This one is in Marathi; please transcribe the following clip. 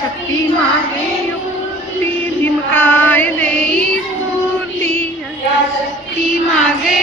शक्ती मागे युक्ती भीमकाय देई स्फूर्ती शक्ती मागे